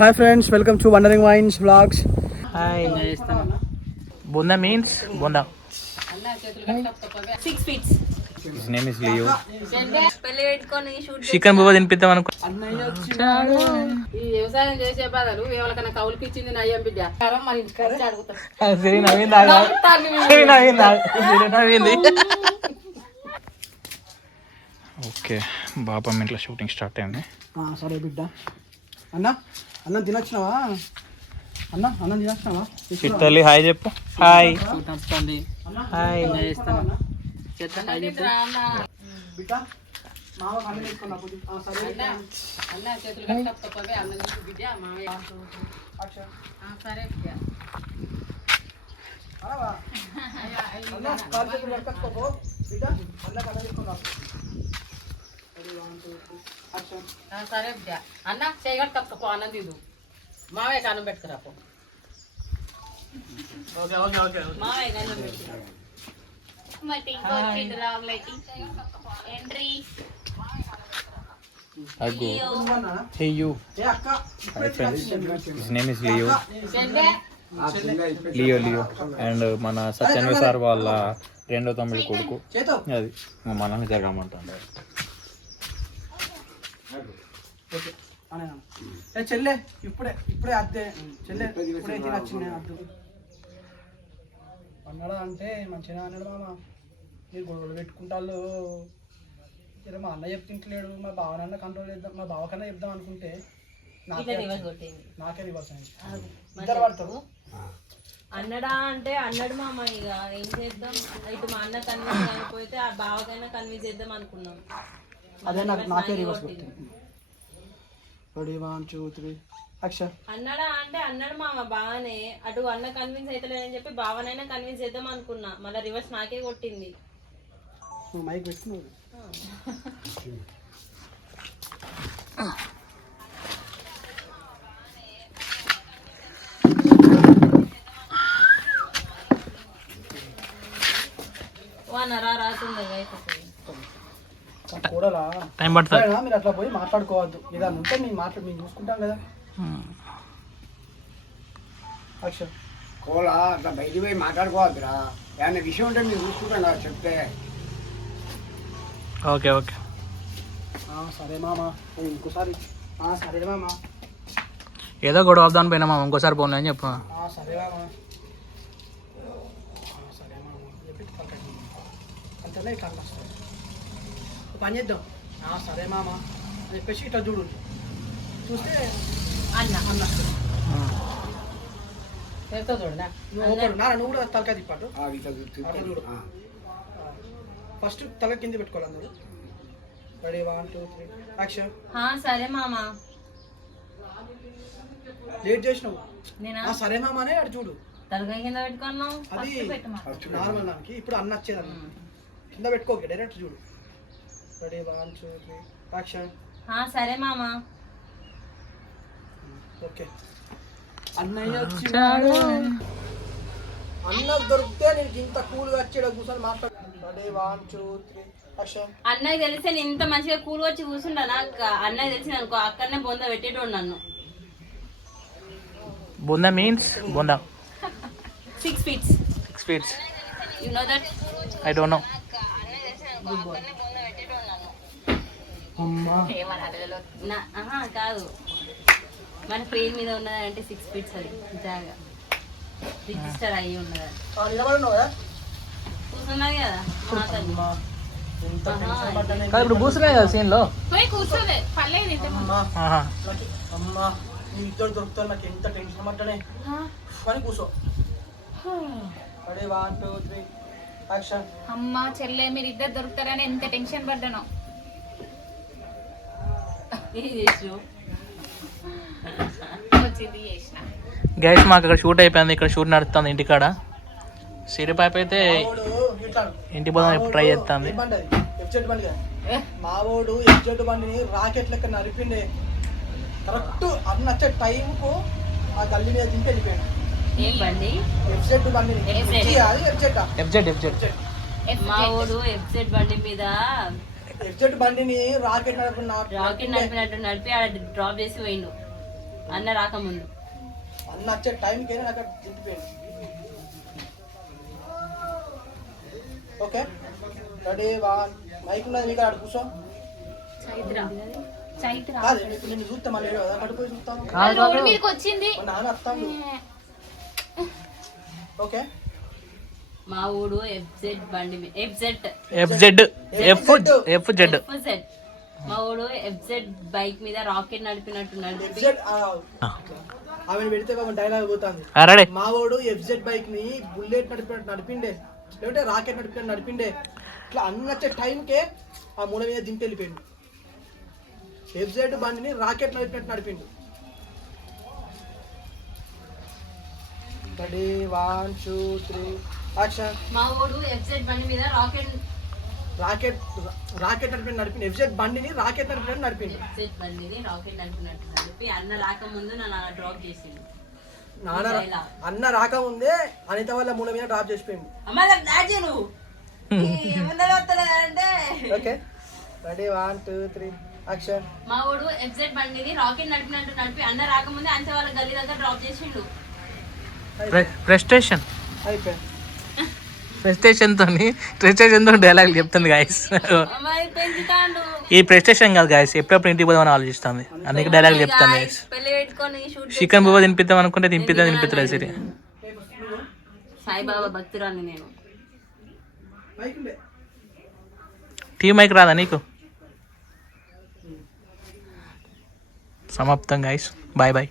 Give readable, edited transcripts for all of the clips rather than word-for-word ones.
Hi friends, welcome to wandering vines vlogs. Hi. Bonda means bonda. 6 feet. His name is Leo. పెళ్లి పెట్టుకొని shoot chicken బువ్వ తినిపిద్దాం అనుకో. ఈ వ్యవసాయం చేసే బదులు ఎవరికైనా కౌలుకి ఇచ్చింది నయ్యం బిడ్డ మన ఇంటికి అడుగుతాం. ఓకే, బాబా ఇంట్లో షూటింగ్ స్టార్ట్ అయింది. సరే బిడ్డ. అన్నం తినొచ్చినావా? అన్నం తినొచ్చినావా? చిట్టల్లి హాయ్ చెప్పు. Hi hi. బిడ్డ మామ అన్నం వేసుకున్నా. సరే అన్న చేతులు కట్టకపోతే అన్న బిడ్డ మామయ్య సరే బిడ్డ సరే బిడ్డ అన్న చేయగట్టు తప్పకపో అన్నం తీదు మామయ్య అన్నం పెట్టుకురాపో. మామయ్య అన్నం పెట్టి Hey you. Hi friends. His name is Leo. Leo. And మన సత్యన్వ సార్ వాళ్ళ రెండో తమ్ముడి కొడుకు. అది మా నాన్న జరగమంటాడు. చెల్లె ఇప్పుడే అద్దే చెల్లె ఇప్పుడే తినొచ్చింది. అద్దు అన్నాడా అంటే మంచిగా అన్నాడు. మామ మీరు గొడవలు పెట్టుకుంటాళ్ళు. మా అన్న చెప్తుంటలేడు, మా బావనన్న కంట్రోల్ చేద్దాం, మా బావ కన్నా చెప్దాం అనుకుంటే నాకే రివర్స్ అయింది. ఇద్దరు పడతారు. అన్నడా అంటే అన్నాడు మామ. ఇక ఏం చేద్దాం, ఇటు మా అన్న కన్విన్స్ కాకపోతే ఆ బావకైనా కన్విన్స్ చేద్దాం అనుకున్నాం. అదే నాకే రివర్స్ కొట్టింది. 1 2 3 యాక్షన్. అన్నాడా అంటే అన్నాడు మామ బాగానే. అటు అన్న కన్విన్స్ అవుతలేదని చెప్పి బావనైనా కన్విన్స్ చేద్దాం అనుకున్నా, మళ్ళీ రివర్స్ నాకే కొట్టింది. మైక్ పెట్టుకున్నావు. టైం పడుతుంది. మీరు అట్లా పోయి మాట్లాడుకోవద్దు. ఏదైనా ఉంటే మేము చూసుకుంటాం కదా. యాక్షన్. కోలా అట్లా బయటికి పోయి మాట్లాడుకోవద్దురా. ఏమైనా విషయం ఉంటే మీరు చూసుకుంటాం కదా చెప్తే. Okay okay. సరే మామ, ఇంకోసారి. సరే మామ, ఏదో గొడవ అవుదాని పోయినా మామ, ఇంకోసారి పోను అని చెప్పు. సరే మామ. సరే మామ అంతేనా? ఇట్లా వస్తుంది. పని చేద్దాం. సరే మామ అని చెప్పేసి ఇట్లా చూడు. చూస్తే అన్న నువ్వు కూడా తలకాయ తిప్పాడు. ఫస్ట్ తల కింద పెట్టుకోవాలి అందరూ. Ready 1 2 3 action. సరే మామ. లేట్ చేసినావు. నేనా? సరే మామ అనే అటు చూడు. తలకాయ కింద పెట్టుకున్నావు. అది నార్మల్ దానికి. ఇప్పుడు అన్న వచ్చేది కింద పెట్టుకోక డైరెక్ట్ చూడు. Ready 1 2 3 action. సరే మామ. ఓకే. అన్నయ్య వచ్చినాడు. అన్న దొరికితే నేను ఇంత కూల్గా వచ్చాడు కూర్చొని మాట్లాడు. Ready 1 2 3 action. అన్నయ్య తెలిస్తే నేను ఇంత మంచిగా కూల్ వచ్చి కూర్చుంటాను. అన్నయ్య తెలిసి అనుకో అక్కడనే బొంద పెట్టేటోడు నన్ను. బొందా means bonda. 6 feet. You know that? I don't know. కాదు, మన ఫ్రేమ్ మీద ఉన్నదంటే 6 feet. అది జాగా రిజిస్టర్ అయ్యి ఉన్నది. కూర్చున్నది కదా. ఇప్పుడు కూర్చున్నాయి కదా సీన్ లో. కూర్చోలే పర్లేదు. అమ్మా నీ ఇద్దరు దొరుకుతారు. నాకు ఎంత టెన్షన్ పడ్డానే. కానీ కూర్చో. Ready 1 2 3 action. అమ్మ చెల్లె మీరు ఇద్దరు దొరుకుతారని ఎంత టెన్షన్ పడ్డాను. గైస్ మాకు అక్కడ షూట్ అయిపోయింది. ఇక్కడ షూట్ నడుస్తుంది ఇంటికాడ. సిరిపాప అయితే ఇంటి పోదాం ఎప్పుడు ట్రై చేస్తుంది. మావోడు ఎఫ్జెడ్ బండిని రాకెట్ లెక్క నరిపిండే. కరెక్ట్ అన్న వచ్చే టైంకు ఆ గల్లీ మీద దింపి వెళ్ళిపోయాడు. ఎఫ్జెడ్ బండిని. మావోడు ఎఫ్జెడ్ బండి మీద ఎఫ్జెడ్ బండిని రాకెట్ నడిపినట్టు నడిపి ఆడ డ్రాప్ చేసి పోయిండు. అన్న రాకముందు. అన్న వచ్చే టైంకి నాకు అక్కడ దింపిపోయింది. ఓకే రెడీ వన్ మైక్ ఉన్నది మీకు అక్కడ కూర్చో. కాదు ఇప్పుడు నేను చూస్తా మళ్ళీ అక్కడికి పోయి చూస్తాను. రోడ్డు మీదకి వచ్చింది. మా నాన్న వస్తాను. ఓకే మా ఊడు ఎఫ్జెడ్ బండి మా ఊడు ఎఫ్జెడ్ బైక్ మీద రాకెట్ నడిపినట్టు ఆమె పెడితే ఒక డైలాగ్ పోతుంది. మా వాడు ఎఫ్జెడ్ బైక్ ని బుల్లెట్ నడిపినట్టు నడిపిండే, లేదంటే రాకెట్ నడిపినట్టు నడిపిండే. ఇట్లా అన్ని వచ్చే టైంకే ఆ మూల మీద దింపి వెళ్ళిపోయిండు. ఎఫ్జెడ్ బండిని రాకెట్ నడిపినట్టు నడిపిండు. Ready 1 2 3 action. మా ఊడు ఎఫ్జెడ్ బండి మీద రాకెట్ నడిపిండు. ఎఫ్జెడ్ బండిని రాకెట్ నడిపినట్టు నడిపిండు. ఎఫ్జెడ్ బండిని రాకెట్ నడిపినట్టు నడిపి అన్న రాకముందు నన్ను డ్రాప్ చేసిండు. అన్న రాకముందే అనిత వాళ్ళ మూల మీద డ్రాప్ చేసిపోయింది. Okay ready 1 2 3 action. మా ఊడు ఎఫ్జెడ్ బండిని రాకెట్ నడిపినట్టు నడిపి అన్న రాకముందే అంతే వాళ్ళ గల్లీ దగ్గర డ్రాప్ చేసిండు. ఫ్రస్ట్రేషన్ అయిపోయింది. ప్రెస్టేషన్ తో డైలాగ్ చెప్తుంది గాయస్. ఈ ప్రెస్టేషన్ కాదు గాయస్, ఎప్పుడెప్పుడు ఇంటికి పోదామని ఆలోచిస్తుంది, అందుకే డైలాగ్ చెప్తాను గాయస్. చికెన్ బువ్వ తినిపిద్దాం అనుకుంటే తినిపిద్దలేదు సరే. సాయిబాబా భక్తురాన్ని నేను. టీ మైక్ రాదా నీకు? సమాప్తం గాయస్, బాయ్ బాయ్.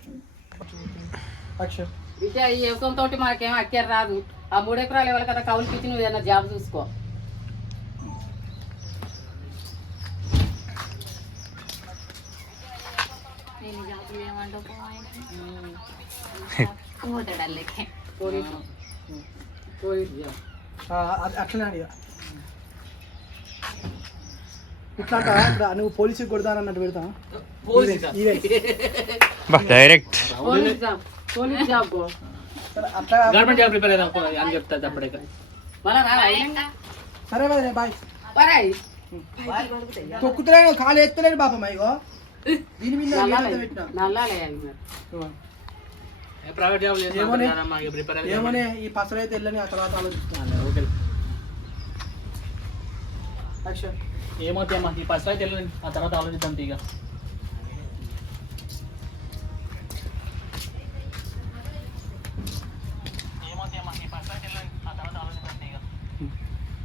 బిడ్డ ఈ యువకంతో మాకేం అక్కర రాదు. ఆ 3 ఎకరాలు ఎవరి కదా కౌలుకి ఇచ్చి నువ్వు ఏదైనా జాబ్ చూసుకో. అట్లనే అడిగా ఇట్లా నువ్వు పోలీసుకి కొడతానన్నట్టు పెడతా డైరెక్ట్ పోలీస్ జాబ్ అట్లా గవర్నమెంట్ జాబ్ ప్రిపేర్ అవుతాం అని చెప్తా అప్పటికే. సరే మరి బాయ్. పరాయి తొక్కుతున్నాను కాలు ఎత్తలేడు బాపమ్మ. ఇగో దీని మీద ప్రైవేట్ జాబ్ ఏమోనే ఈ పసలు అయితే వెళ్ళని ఆ తర్వాత ఆలోచిస్తున్నాను. ఏమవుతాయమ్మా ఈ ఫస్ట్ అయితే వెళ్ళండి, ఆ తర్వాత ఆలోచిద్దాం తీగ.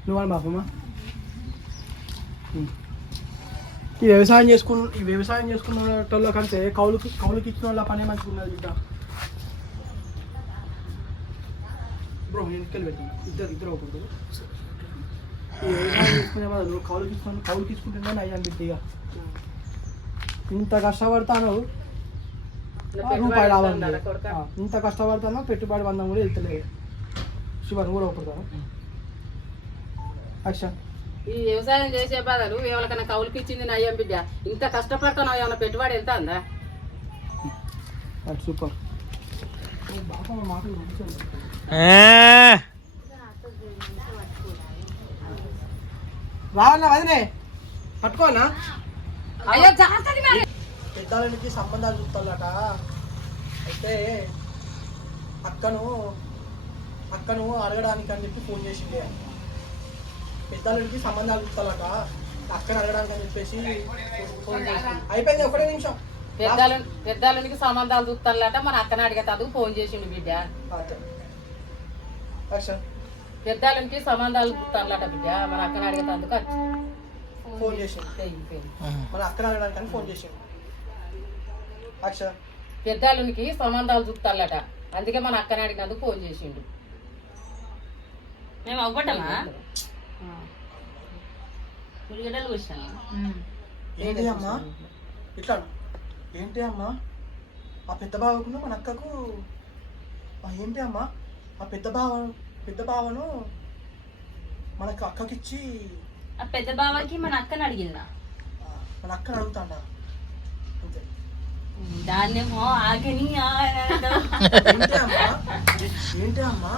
నువ్వు బాపమ్మ ఈ వ్యవసాయం చేసుకున్న వాళ్ళ కంటే కౌలుకి ఇచ్చిన వాళ్ళ పనే మంచిగా ఉన్నది బిడ్డ. బ్రో నేను ఇంటికి పెట్టాను ఇద్దరు ఒకరు. ఈ వ్యవసాయం చేసుకునే వాళ్ళు కౌలుకి ఇచ్చుకుంటుందని అయ్యాను బిడ్డ. ఇక ఇంత కష్టపడతాను రూపాయి రావాలి, ఇంత కష్టపడతాను పెట్టుబడి 100 కూడా వెళ్తలేదు. శివన్ కూడా ఒకరుతాను. అచ్చా ఈ వ్యవసాయం చేసే బదులు ఎవరికైనా కౌలుకి ఇచ్చింది నయ్యం బిడ్డ. ఇంత కష్టపడుతున్నావు ఏమైనా పెట్టుబడి వెళ్తా అందా? సూపర్. రావన్నా వదినే పట్టుకోనా? పెద్దాలకి సంబంధాలు చూస్తాలట. అయితే అక్కను అడగడానికి అని చెప్పి ఫోన్ చేసిండే. పెద్దాలకి సంబంధాలు చూస్తాలట, అక్కను అడగడానికి అని చెప్పేసి ఫోన్ చేసింది. అయిపోయింది, ఒకటే నిమిషం. పెద్దాలకి సంబంధాలు చూస్తాలట, మన అక్కన అడిగేందుకు ఫోన్ చేసిండు బిడ్డ. పెద్దాలకి సంబంధాలు చూస్తాలట బిడ్డ, మన అక్కన అడిగేందుకు ఫోన్ చేసిండు. మన అక్కన అడగడానికి ఫోన్ చేసిండు. పెద్దాలకి సంబంధాలు చూస్తాలట, అందుకే మన అక్కన అడిగినందుకు ఫోన్ చేసిండు. మేము అవ్వటమా ఉల్లిగడ్డలు కూర్చాను. ఏంటి అమ్మా ఇట్లా ఏంటి అమ్మా ఆ పెద్ద బావకును మన అక్కకు ఏంటి అమ్మా ఆ పెద్ద బావను మనకు అక్కకిచ్చి ఆ పెద్ద బావకి మన అక్కని అడిగిందా? మన అక్కని అడుగుతాడా? అంతే. దాన్నేమో ఆగని ఏంటి అమ్మా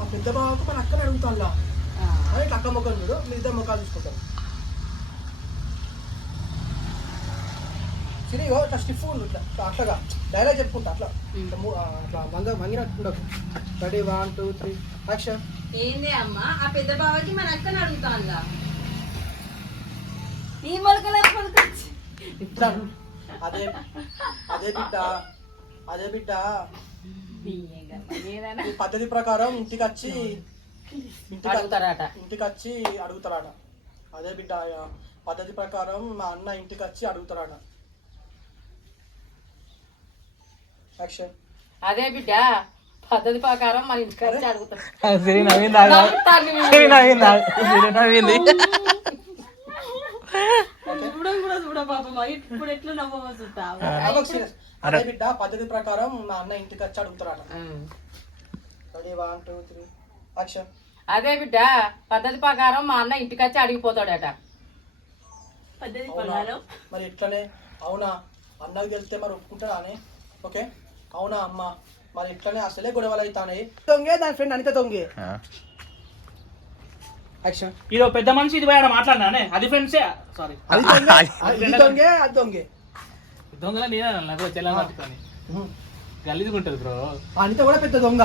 ఆ పెద్ద బావకు మన అక్కని అడుగుతాడా అని అక్క మొక్కలు చూడు, మీ ఇద్దరు మొక్కలు చూసుకుంటారు. సిరి ఇట్లా స్టిఫ్ ఉండు ఇట్లా అట్లాగా డైలాగ్ చెప్పుకుంటా అట్లా అట్లా వంగినట్టుండకు. Ready 1 2 3 action. ఏంది అమ్మ ఆ పెద్ద బావకి మన అక్కని అడుగుతానుగా ఈ మొలకల ఇట్లా అదే అదే బిడ్డ ఈ పద్ధతి ప్రకారం ఇంటికి వచ్చి అడుగుతారట. అదే బిడ్డ పద్ధతి ప్రకారం మా అన్న ఇంటికి వచ్చి అడుగుతారట. యాక్షన్. అదే బిడ్డ పద్ధతి ప్రకారం మన ఇంటికి వచ్చి అడుగుతారు. సిరి నవ్వింది చూడ పాపమ్మ ఇప్పుడు ఎట్లా నవ్వవస్తుంటావు. అదే బిడ్డ పద్ధతి ప్రకారం మా అన్న ఇంటికి వచ్చి అడుగుతారట. Ready 1 2 3 action. అదే బిడ్డ పద్ధతి ప్రకారం మా అన్న ఇంటికి వచ్చి అడిగిపోతాడట. పద్ధతి అవునా? ప్రకారం మరి ఇట్లనే అవునా అన్నకి వెళ్తే మరి ఒప్పుకుంటానే. ఓకే అవునా అమ్మ మరి ఇట్లనే అసలే గొడవలు అవుతాయి. దొంగే దాని ఫ్రెండ్ అనిత దొంగే. యాక్షన్. ఇది పెద్ద మనిషి ఇది పోయి మాట్లాడినానే అది ఫ్రెండ్సే సారీ అది దొంగే అది దొంగే. దొంగల నేను చెల్లెని పట్టుకొని గలీజ్గా ఉంటుంది బ్రో. అనిత కూడా పెద్ద దొంగ.